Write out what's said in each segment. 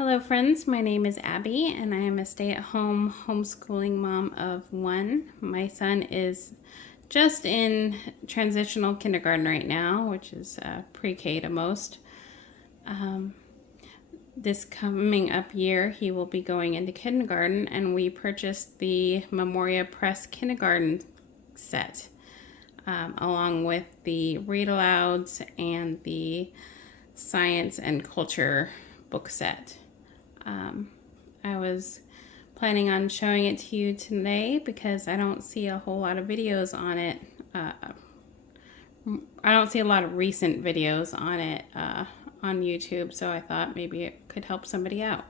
Hello friends, my name is Abby and I am a stay-at-home homeschooling mom of one. My son is just in transitional kindergarten right now, which is pre-K to most. This coming up year he will be going into kindergarten, and we purchased the Memoria Press kindergarten set along with the read alouds and the science and culture book set. I was planning on showing it to you today because I don't see a whole lot of videos on it. I don't see a lot of recent videos on it on YouTube, so I thought maybe it could help somebody out.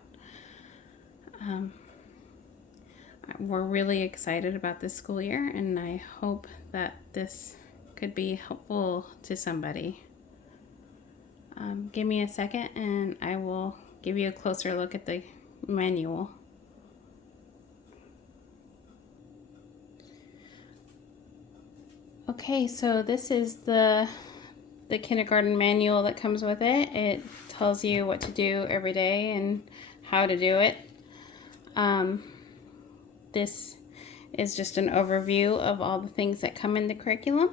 We're really excited about this school year, and I hope that this could be helpful to somebody. Give me a second and I will give you a closer look at the manual. Okay, so this is the kindergarten manual that comes with it. It tells you what to do every day and how to do it. This is just an overview of all the things that come in the curriculum.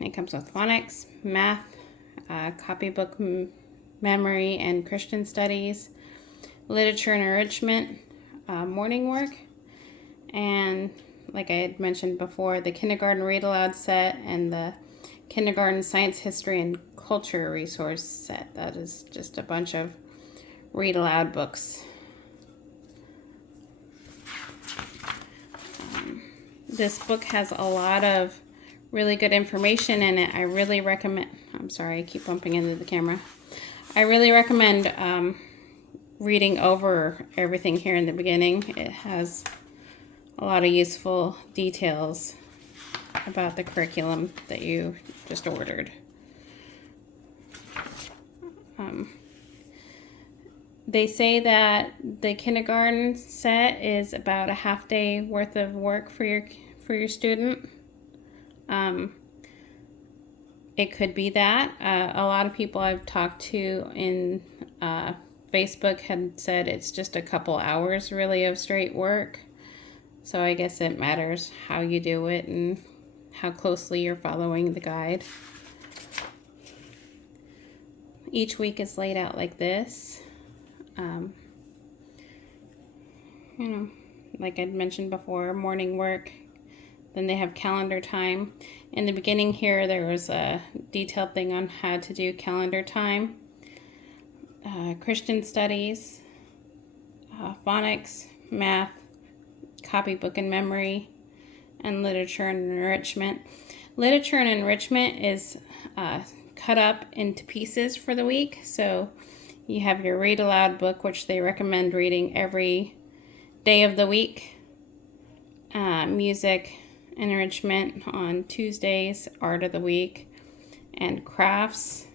It comes with phonics, math, copybook memory and Christian studies, literature and enrichment, morning work, and like I had mentioned before, the kindergarten read aloud set and the kindergarten science, history, and culture resource set. That is just a bunch of read aloud books. This book has a lot of really good information in it. I really recommend, I'm sorry, I keep bumping into the camera. I really recommend reading over everything here in the beginning. It has a lot of useful details about the curriculum that you just ordered. They say that the kindergarten set is about a half day worth of work for your student. It could be that. A lot of people I've talked to in Facebook had said it's just a couple hours really of straight work. So I guess it matters how you do it and how closely you're following the guide. Each week is laid out like this. Like I'd mentioned before, morning work. Then they have calendar time. In the beginning here, there was a detailed thing on how to do calendar time. Christian studies, phonics, math, copybook and memory, and literature and enrichment. Literature and enrichment is cut up into pieces for the week. So you have your read aloud book, which they recommend reading every day of the week. Music and enrichment on Tuesdays, art of the week, and crafts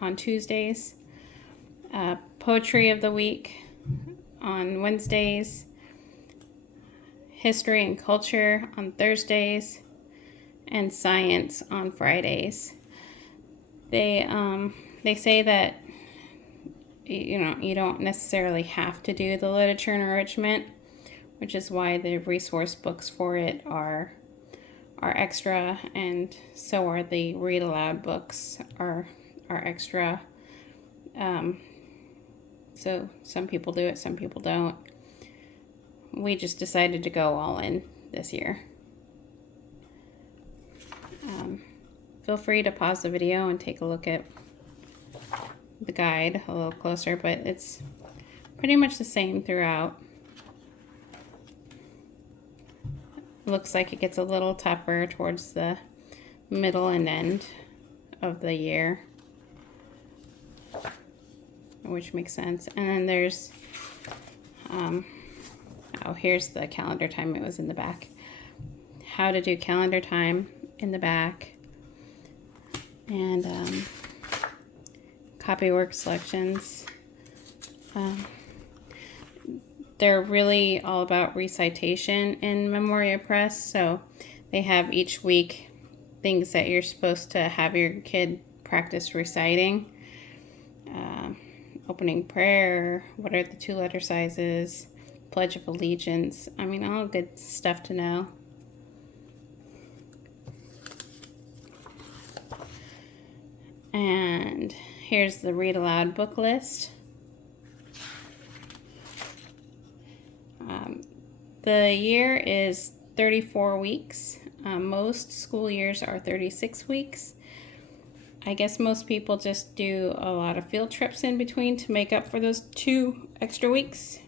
on Tuesdays. Poetry of the week on Wednesdays. History and culture on Thursdays, and science on Fridays. They say that you don't necessarily have to do the literature and enrichment, which is why the resource books for it are extra, and so are the read aloud books are extra. So some people do it, some people don't. We just decided to go all in this year. Feel free to pause the video and take a look at the guide a little closer, but it's pretty much the same throughout. Looks like it gets a little tougher towards the middle and end of the year, which makes sense. And then there's here's the calendar time. It was in the back. How to do calendar time in the back, and copywork selections. They're really all about recitation in Memoria Press, so they have each week things that you're supposed to have your kid practice reciting. opening prayer, what are the 2-letter sizes, Pledge of Allegiance. I mean, all good stuff to know. And here's the read aloud book list. The year is 34 weeks. Most school years are 36 weeks. I guess most people just do a lot of field trips in between to make up for those 2 extra weeks.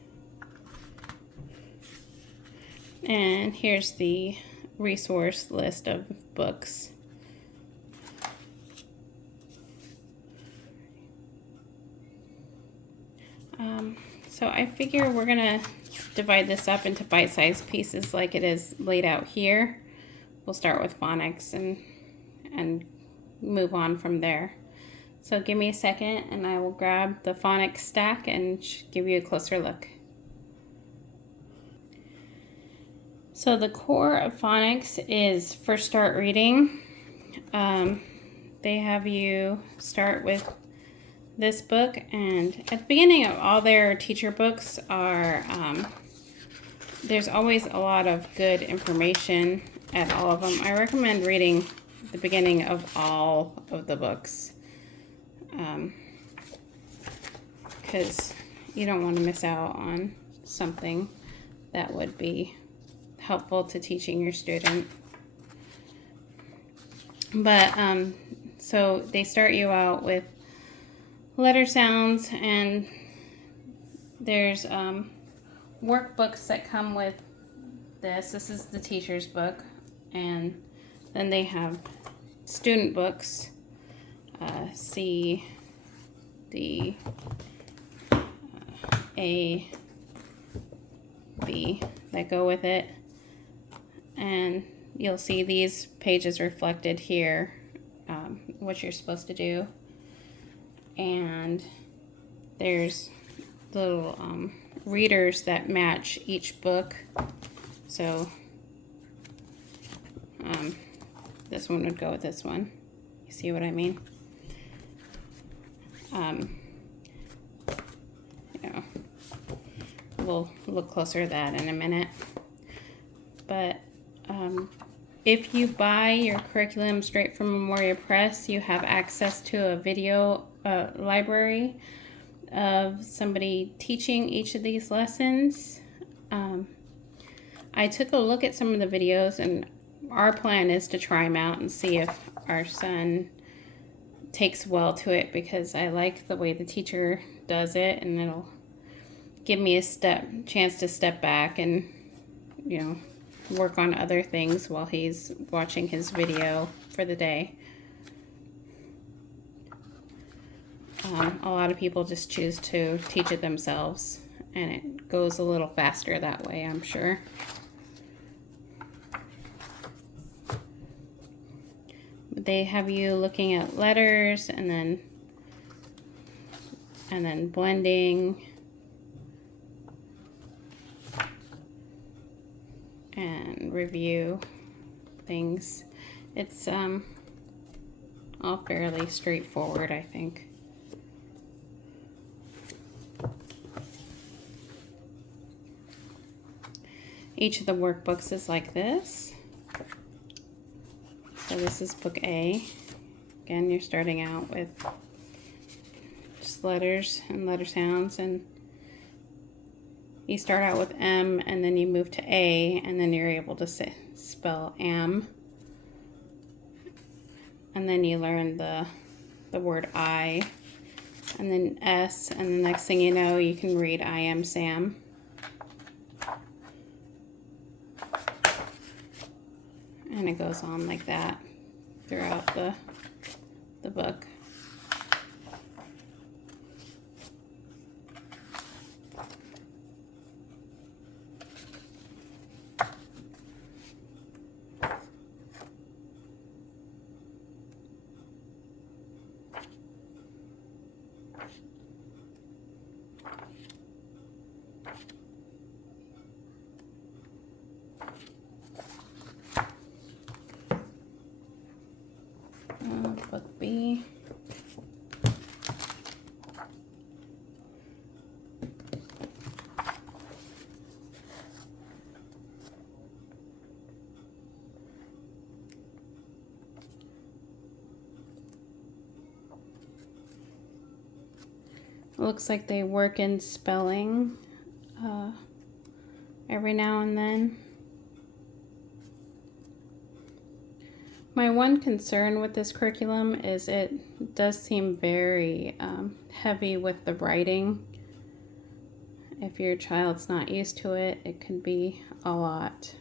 And here's the resource list of books. So I figure we're gonna divide this up into bite-sized pieces like it is laid out here. We'll start with phonics and move on from there. So give me a second and I will grab the phonics stack and give you a closer look. So the core of phonics is First Start Reading. They have you start with this book, and at the beginning of all their teacher books are there's always a lot of good information at all of them. I recommend reading the beginning of all of the books because you don't want to miss out on something that would be helpful to teaching your student. But so they start you out with letter sounds, and there's workbooks that come with this. This is the teacher's book, and then they have student books, C, D, A, B, that go with it. And you'll see these pages reflected here, what you're supposed to do. And there's little readers that match each book. So this one would go with this one. You see what I mean? We'll look closer at that in a minute. But if you buy your curriculum straight from Memoria Press, you have access to a video library of somebody teaching each of these lessons. I took a look at some of the videos, and our plan is to try them out and see if our son takes well to it, because I like the way the teacher does it, and it'll give me a chance to step back and, you know, work on other things while he's watching his video for the day. A lot of people just choose to teach it themselves, and it goes a little faster that way, I'm sure. They have you looking at letters and then blending and review things. It's all fairly straightforward, I think. Each of the workbooks is like this. So this is book A. Again, you're starting out with just letters and letter sounds, and you start out with M, and then you move to A, and then you're able to spell am. And then you learn the word I, and then S, and the next thing you know, you can read I am Sam. And it goes on like that throughout the book. Book B. looks like they work in spelling every now and then. My one concern with this curriculum is it does seem very heavy with the writing. If your child's not used to it, it could be a lot.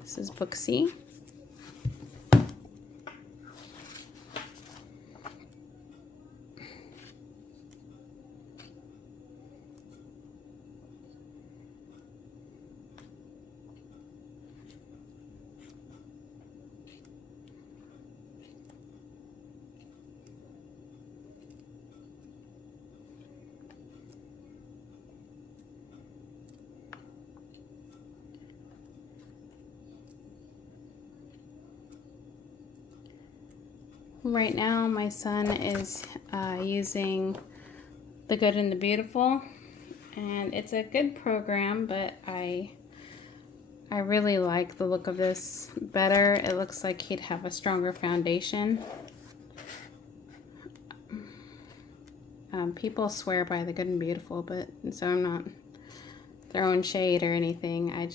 This is book C. Right now, my son is using The Good and the Beautiful, and it's a good program, but I really like the look of this better. It looks like he'd have a stronger foundation. People swear by The Good and Beautiful, but so I'm not throwing shade or anything. I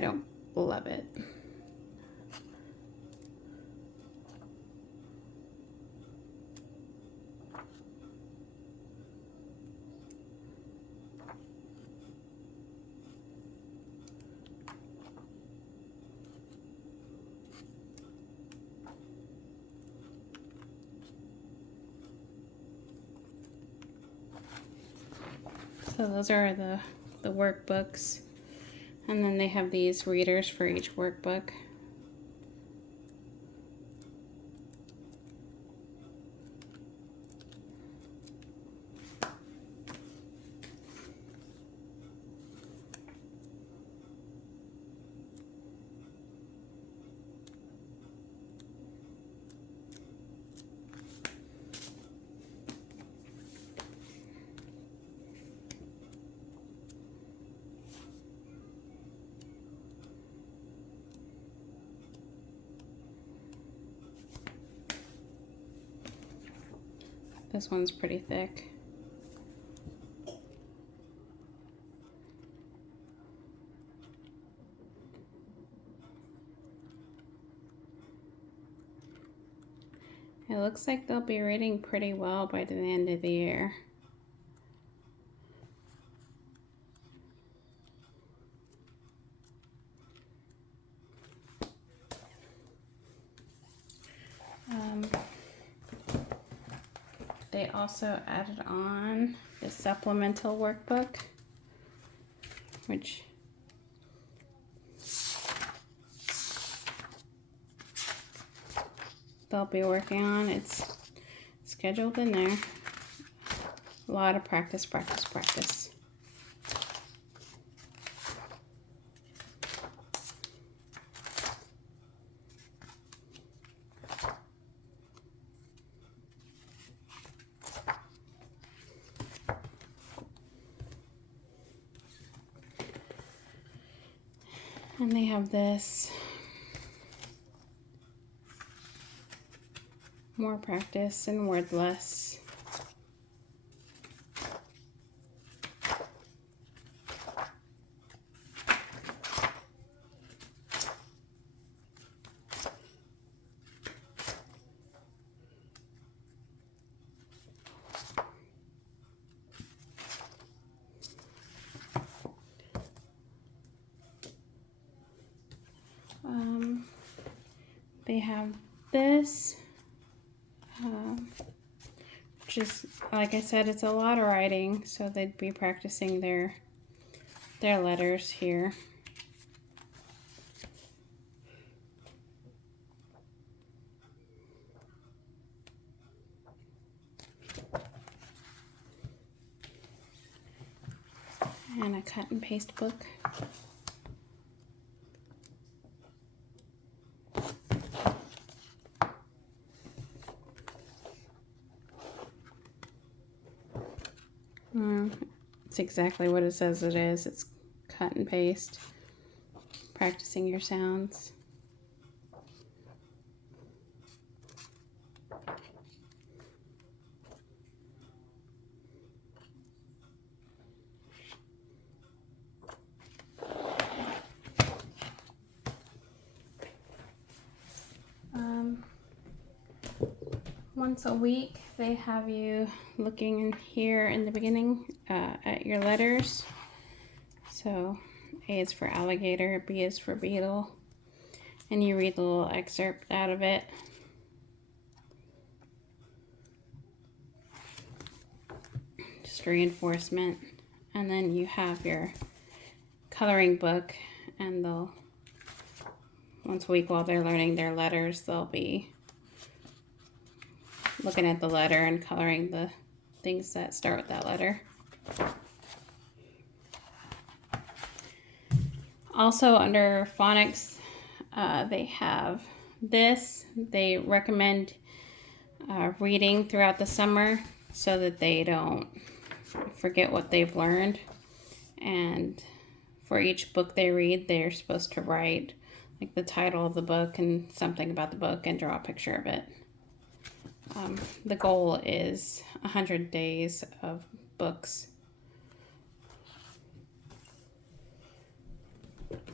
don't love it. So those are the workbooks, and then they have these readers for each workbook. This one's pretty thick. It looks like they'll be reading pretty well by the end of the year. They also added on the supplemental workbook, which they'll be working on. It's scheduled in there. A lot of practice, practice, practice. And they have this. More practice and wordless. They have this, which is, like I said, it's a lot of writing, so they'd be practicing their letters here. And a cut and paste book. It's exactly what it says it is. It's cut and paste. Practicing your sounds. Once a week, they have you looking in here in the beginning at your letters. So A is for alligator, B is for beetle, and you read the little excerpt out of it. Just reinforcement. And then you have your coloring book, and they'll, once a week while they're learning their letters, they'll be looking at the letter and coloring the things that start with that letter. Also under phonics, they have this. They recommend reading throughout the summer so that they don't forget what they've learned. And for each book they read, they're supposed to write like the title of the book and something about the book and draw a picture of it. The goal is 100 days of books.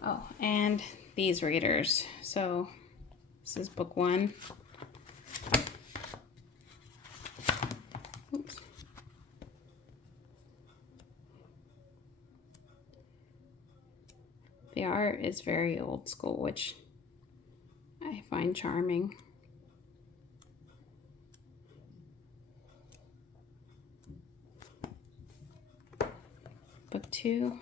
Oh, and these readers. So this is book 1. Oops. The art is very old school, which I find charming. Book 2.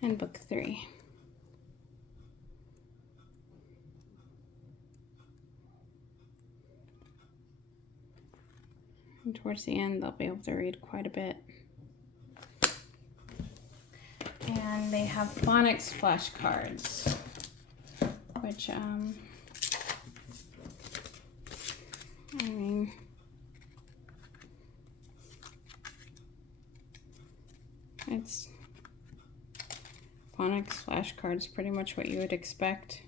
And book 3. And towards the end, they'll be able to read quite a bit. And they have phonics flashcards, which, I mean, it's phonics flashcards, pretty much what you would expect.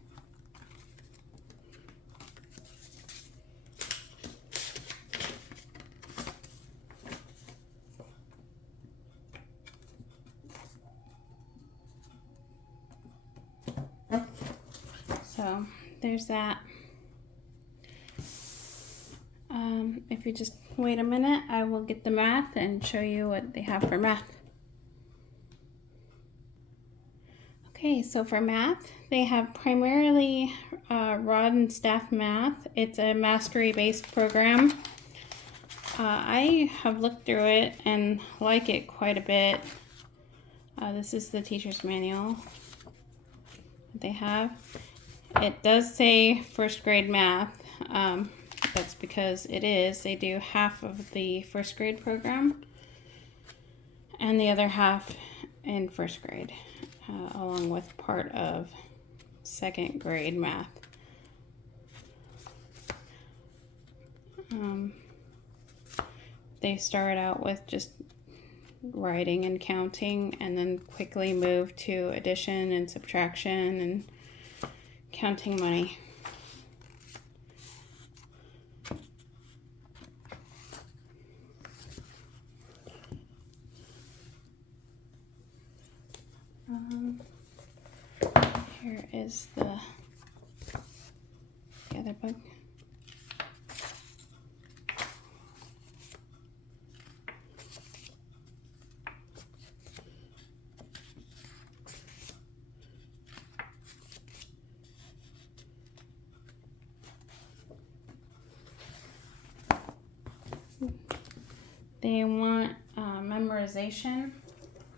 So there's that. If you just wait a minute, I will get the math and show you what they have for math. Okay, so for math, they have primarily Rod and Staff Math. It's a mastery-based program. I have looked through it and like it quite a bit. This is the teacher's manual that they have. It does say first grade math. That's because it is. They do half of the first grade program and the other half in first grade, along with part of second grade math. They start out with just writing and counting, and then quickly move to addition and subtraction and counting money. Here is the other book. They want memorization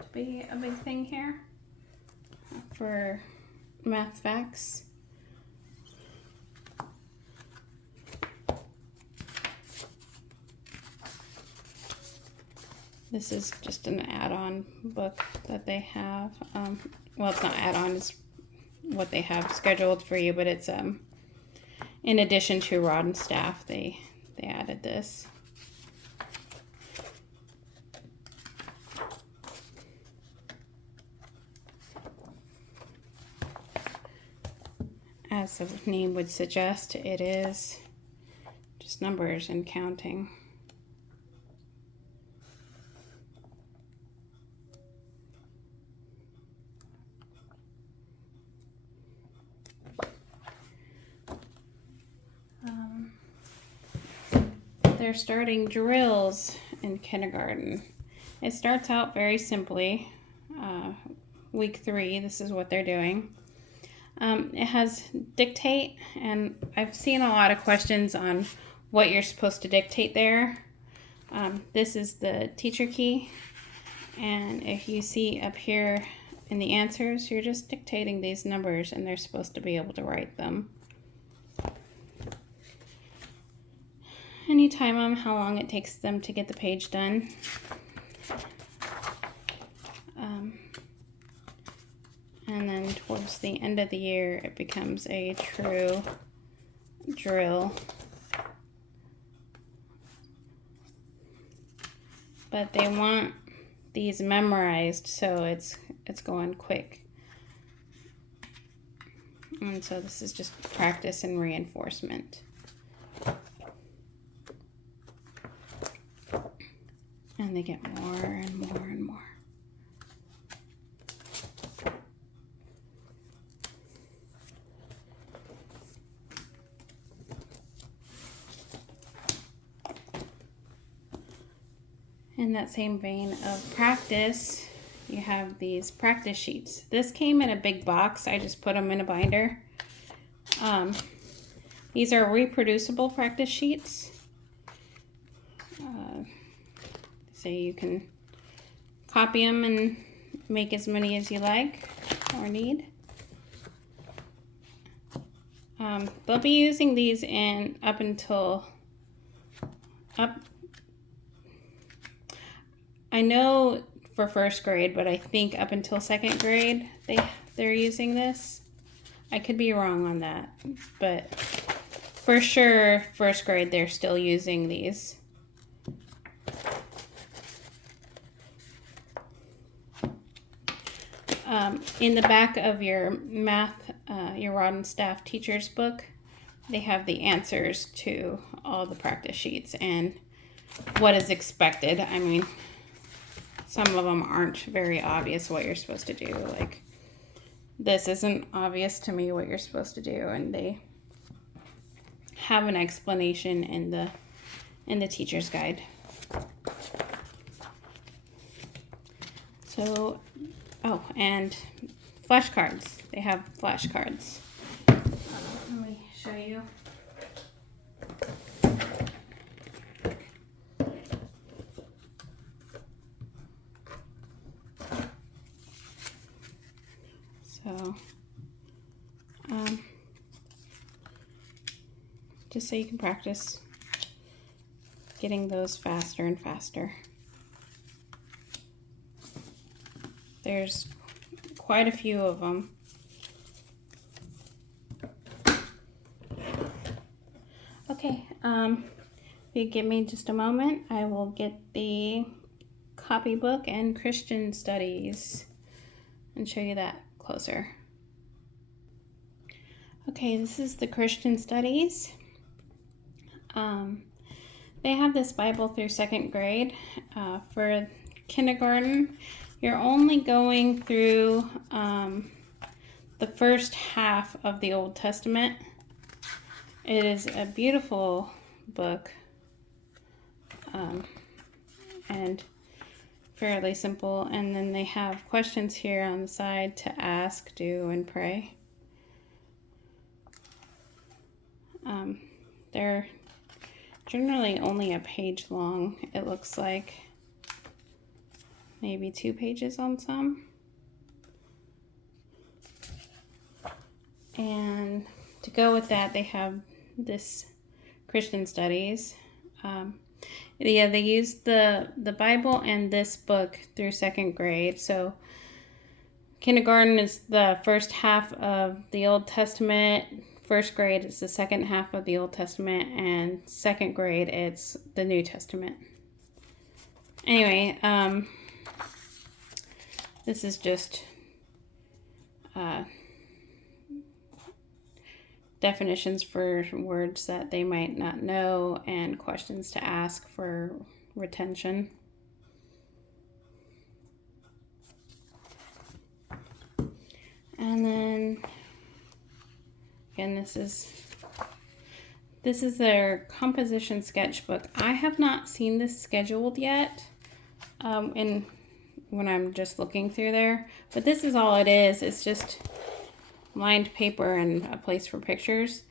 to be a big thing here for math facts. This is just an add-on book that they have. Well, it's not add-on, it's what they have scheduled for you, but it's in addition to Rod and Staff, they added this. As the name would suggest, it is just numbers and counting. They're starting drills in kindergarten. It starts out very simply. Week 3, this is what they're doing. It has dictate, and I've seen a lot of questions on what you're supposed to dictate there. This is the teacher key, and if you see up here in the answers, you're just dictating these numbers, and they're supposed to be able to write them. And you time them how long it takes them to get the page done. And then towards the end of the year, it becomes a true drill. But they want these memorized, so it's going quick. And so this is just practice and reinforcement. And they get more and more and more. In that same vein of practice, you have these practice sheets. This came in a big box. I just put them in a binder. These are reproducible practice sheets. So you can copy them and make as many as you like or need. They'll be using these in up I know for first grade, but I think up until second grade they're using this. I could be wrong on that, but for sure first grade they're still using these. In the back of your math, your Rod and Staff teacher's book, they have the answers to all the practice sheets and what is expected. I mean, some of them aren't very obvious what you're supposed to do. Like, this isn't obvious to me what you're supposed to do, and they have an explanation in the teacher's guide. So, oh, and flashcards. They have flashcards. Let me show you. So, just so you can practice getting those faster and faster. There's quite a few of them. Okay, if you give me just a moment, I will get the copybook and Christian Studies and show you that closer. Okay, this is the Christian Studies. They have this Bible through second grade. For kindergarten, you're only going through the first half of the Old Testament. It is a beautiful book and fairly simple. And then they have questions here on the side to ask, do, and pray. They're generally only a page long, it looks like. Maybe 2 pages on some. And to go with that, they have this Christian Studies. Yeah, they used the Bible and this book through second grade. So Kindergarten is the first half of the Old Testament. First grade is the second half of the Old Testament. And second grade, it's the New Testament. Anyway, this is just definitions for words that they might not know and questions to ask for retention. And then again, this is their composition sketchbook. I have not seen this scheduled yet when I'm just looking through there, but this is all it is. It's just lined paper and a place for pictures.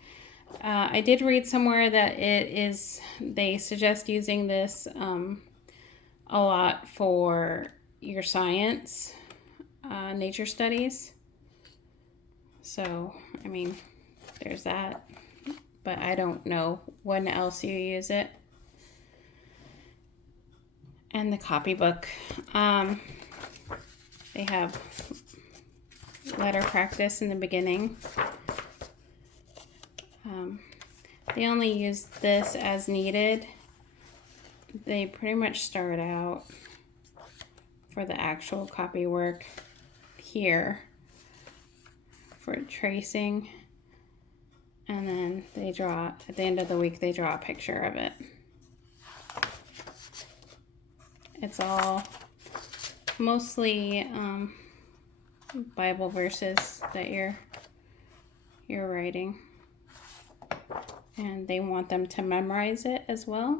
I did read somewhere that they suggest using this a lot for your science, nature studies. So, I mean, there's that, but I don't know when else you use it. And the copybook. They have letter practice in the beginning. They only use this as needed. They pretty much start out for the actual copy work here for tracing, and then they draw, at the end of the week, they draw a picture of it. It's all mostly Bible verses that you're writing, and they want them to memorize it as well.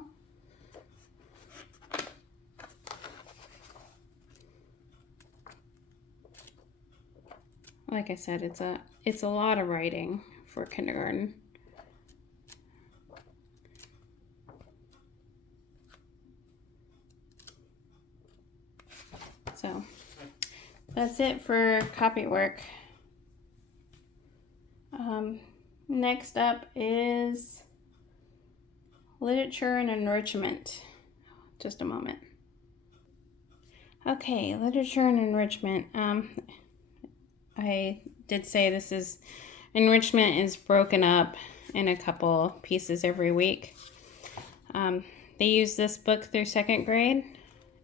Like I said, it's a lot of writing for kindergarten. So that's it for copy work. Next up is literature and enrichment. Just a moment. Okay, literature and enrichment. I did say enrichment is broken up in a couple pieces every week. They use this book through second grade.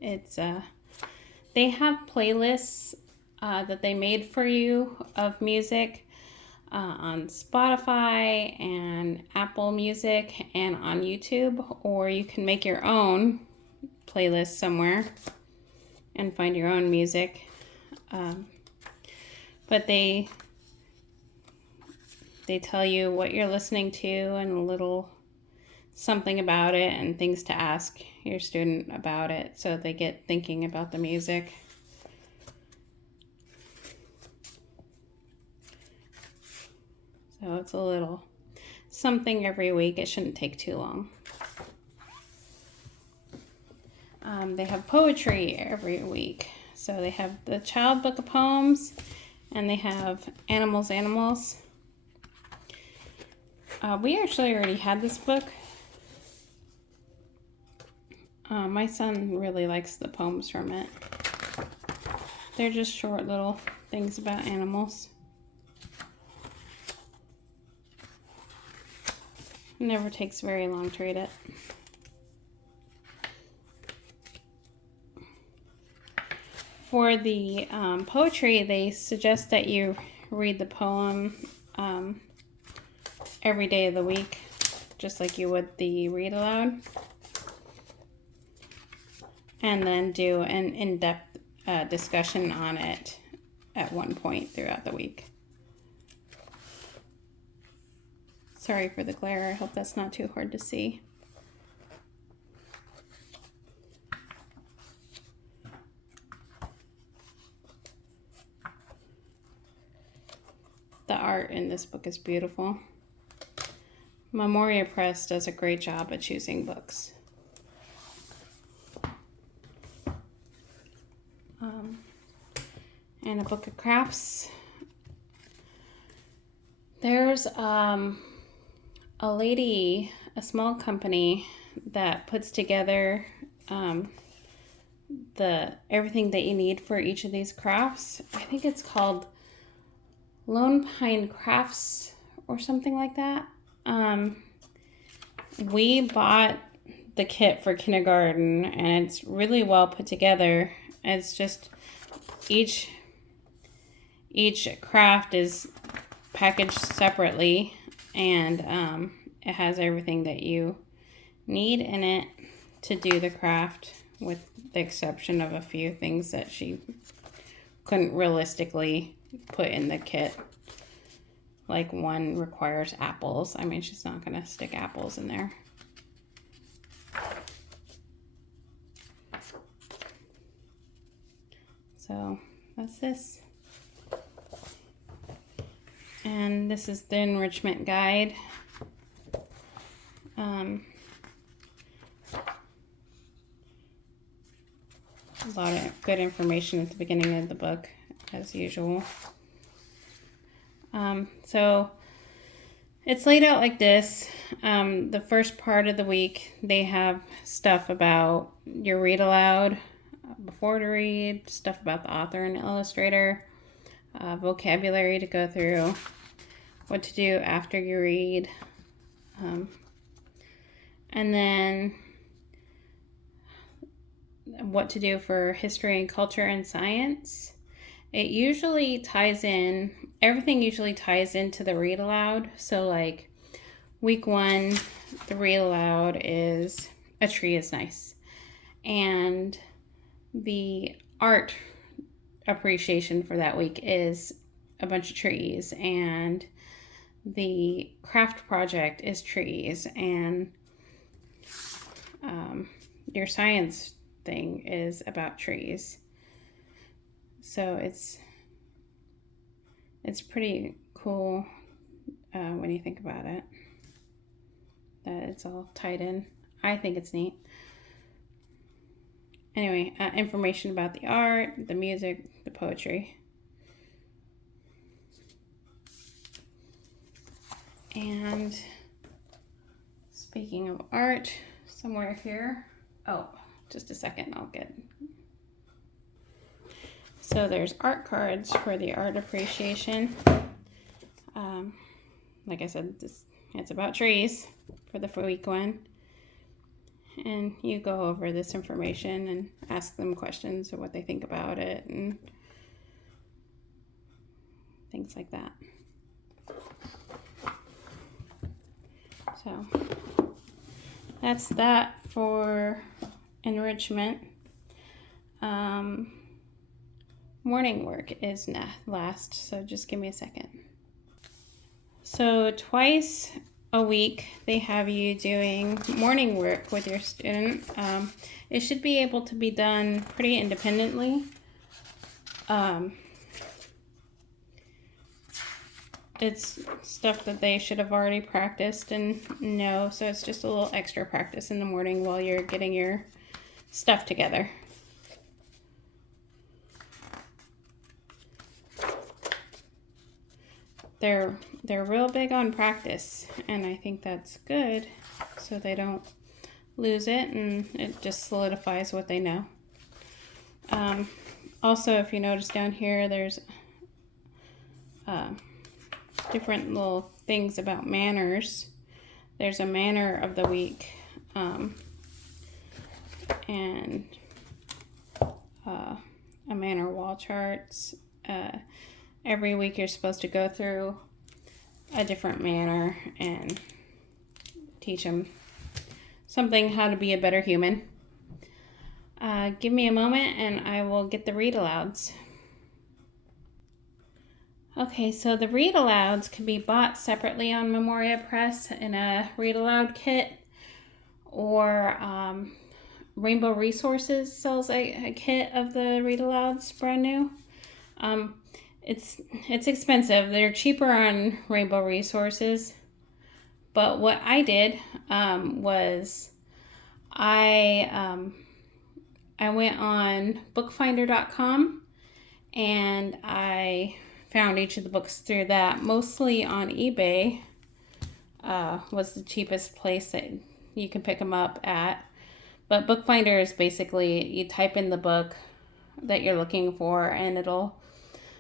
They have playlists that they made for you of music on Spotify and Apple Music and on YouTube, or you can make your own playlist somewhere and find your own music. But they tell you what you're listening to and a little something about it and things to ask your student about it so they get thinking about the music. So it's a little something every week. It shouldn't take too long. They have poetry every week. So they have the Child Book of Poems, and they have Animals. We actually already had this book. My son really likes the poems from it. They're just short little things about animals. It never takes very long to read it. For the poetry, they suggest that you read the poem every day of the week, just like you would the read aloud. And then do an in-depth discussion on it at one point throughout the week. Sorry for the glare. I hope that's not too hard to see. The art in this book is beautiful. Memoria Press does a great job at choosing books. And a book of crafts. There's a lady, a small company that puts together everything that you need for each of these crafts. I think it's called Lone Pine Crafts or something like that. We bought the kit for kindergarten, and it's really well put together. It's just each craft is packaged separately, and it has everything that you need in it to do the craft, with the exception of a few things that she couldn't realistically put in the kit. Like one requires apples. I mean, she's not going to stick apples in there. So that's this. And this is the enrichment guide. A lot of good information at the beginning of the book, as usual. So it's laid out like this. The first part of the week, they have stuff about your read aloud, before to read, stuff about the author and illustrator, vocabulary to go through, what to do after you read, and then what to do for history and culture and science. It usually ties in, everything usually ties into the read aloud. So like week 1, the read aloud is A Tree is Nice. And the art appreciation for that week is a bunch of trees. And the craft project is trees. And your science thing is about trees. So it's pretty cool when you think about it, that it's all tied in. I think it's neat. Anyway, information about the art, the music, the poetry. And speaking of art, somewhere here, oh, just a second, I'll get. So there's art cards for the art appreciation. Like I said, it's about trees for the week 1. And you go over this information and ask them questions of what they think about it and things like that. So that's that for enrichment. Morning work is last, so just give me a second. So twice a week they have you doing morning work with your student. It should be able to be done pretty independently. It's stuff that they should have already practiced and know, so it's just a little extra practice in the morning while you're getting your stuff together. They're real big on practice, and I think that's good, so they don't lose it and it just solidifies what they know. Also, if you notice down here, there's different little things about manners. There's a manner of the week, and a manner wall charts. Every week you're supposed to go through a different manner and teach them something, how to be a better human. Give me a moment and I will get the read alouds. Okay, so the read alouds can be bought separately on Memoria Press in a read aloud kit, or Rainbow Resources sells a kit of the read alouds brand new. It's expensive. They're cheaper on Rainbow Resources. But what I did was I went on bookfinder.com and I found each of the books through that. Mostly on eBay was the cheapest place that you can pick them up at. But Bookfinder is basically you type in the book that you're looking for and it'll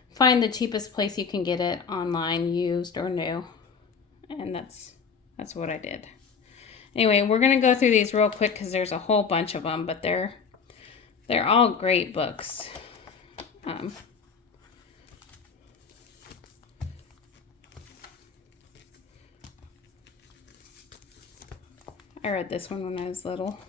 find the cheapest place you can get it online, used or new. And that's what I did. Anyway, we're going to go through these real quick because there's a whole bunch of them, but they're all great books. I read this one when I was little.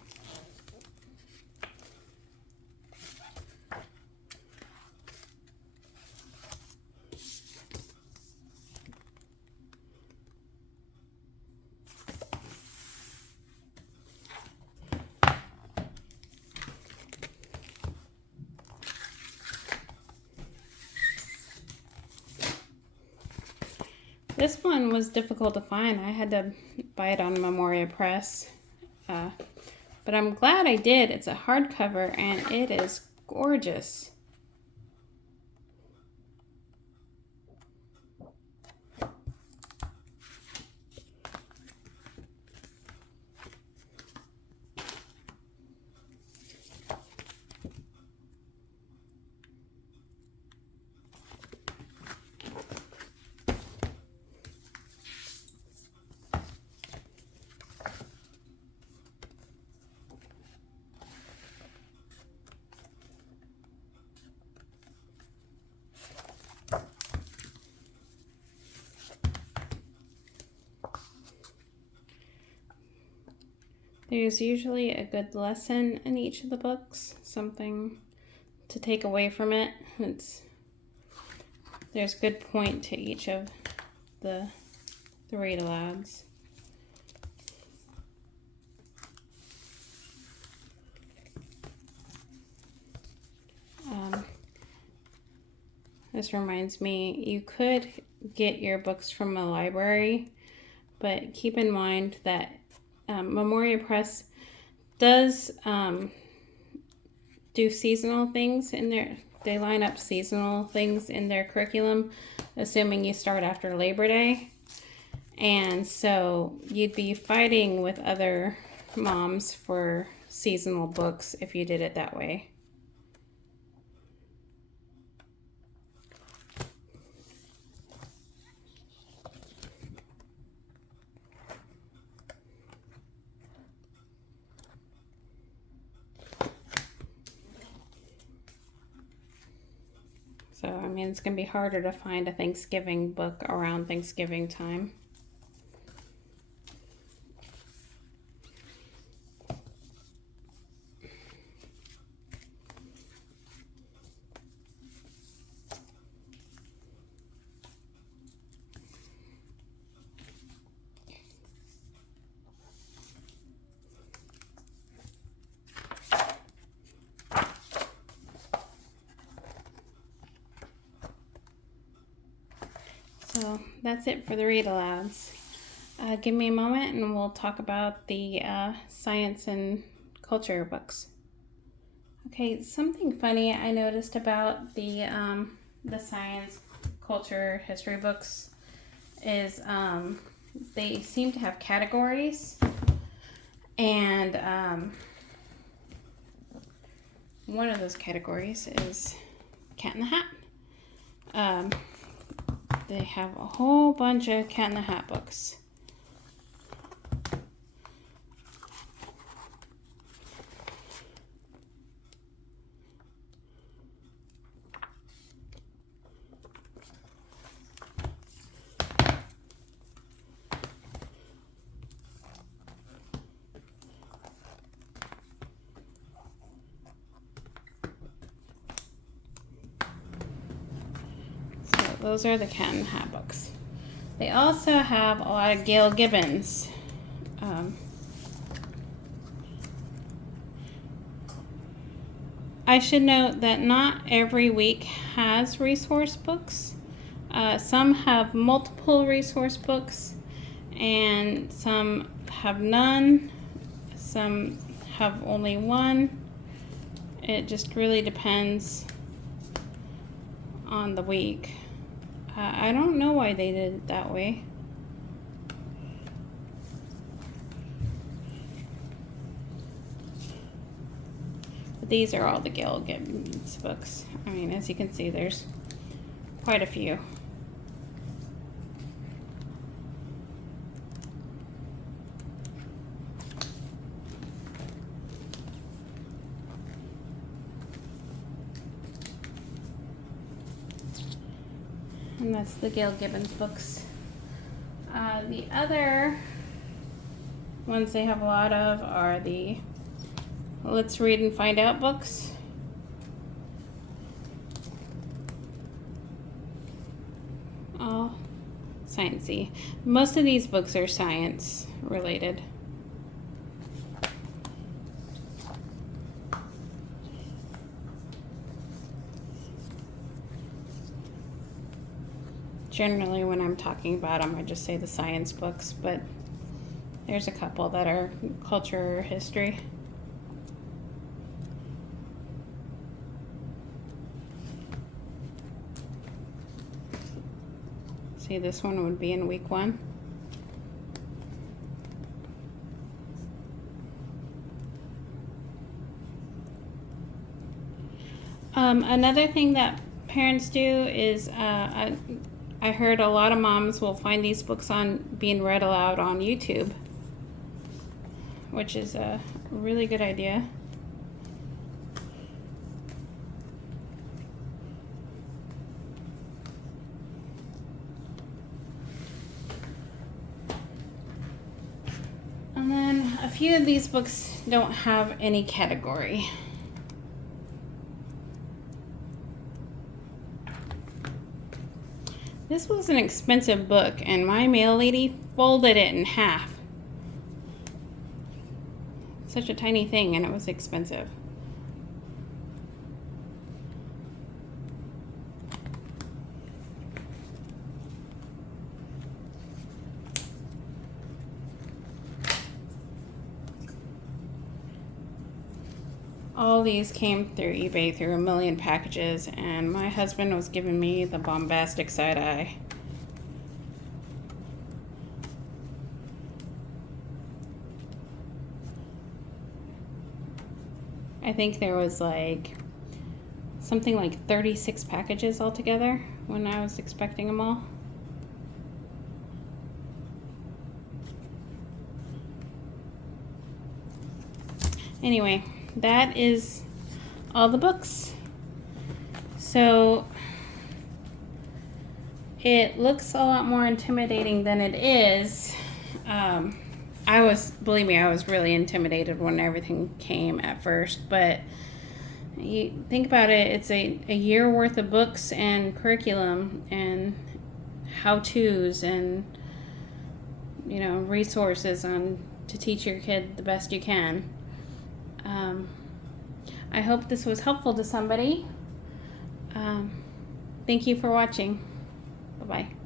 This one was difficult to find. I had to buy it on Memoria Press. But I'm glad I did. It's a hardcover and it is gorgeous. There's usually a good lesson in each of the books, something to take away from it. There's good point to each of the read alouds. This reminds me, you could get your books from a library, but keep in mind that Memoria Press does do seasonal things in there. They line up seasonal things in their curriculum, assuming you start after Labor Day. And so you'd be fighting with other moms for seasonal books if you did it that way. So, I mean, it's going to be harder to find a Thanksgiving book around Thanksgiving time. So that's it for the read alouds. Give me a moment and we'll talk about the science and culture books. Okay, something funny I noticed about the science, culture, history books is they seem to have categories, and one of those categories is Cat in the Hat. They have a whole bunch of Cat in the Hat books. Those are the Cat in the Hat books. They also have a lot of Gail Gibbons. I should note that not every week has resource books. Some have multiple resource books, and some have none. Some have only one. It just really depends on the week. I don't know why they did it that way. these are all the Gail Gibbons books. I mean, as you can see, there's quite a few. And that's the Gail Gibbons books. The other ones they have a lot of are the Let's Read and Find Out books. All sciencey. Most of these books are science related. Generally, when I'm talking about them, I just say the science books, but there's a couple that are culture or history. See, this one would be in week 1. Another thing that parents do is I heard a lot of moms will find these books on being read aloud on YouTube, which is a really good idea. And then a few of these books don't have any category. This was an expensive book, and my mail lady folded it in half. Such a tiny thing, and it was expensive. All these came through eBay through a million packages, and my husband was giving me the bombastic side eye. I think there was like something like 36 packages altogether when I was expecting them all. Anyway, that is all the books. So it looks a lot more intimidating than it is. Believe me, I was really intimidated when everything came at first, but you think about it, it's a year worth of books and curriculum and how-tos and, you know, resources to teach your kid the best you can. I hope this was helpful to somebody. Thank you for watching. Bye-bye.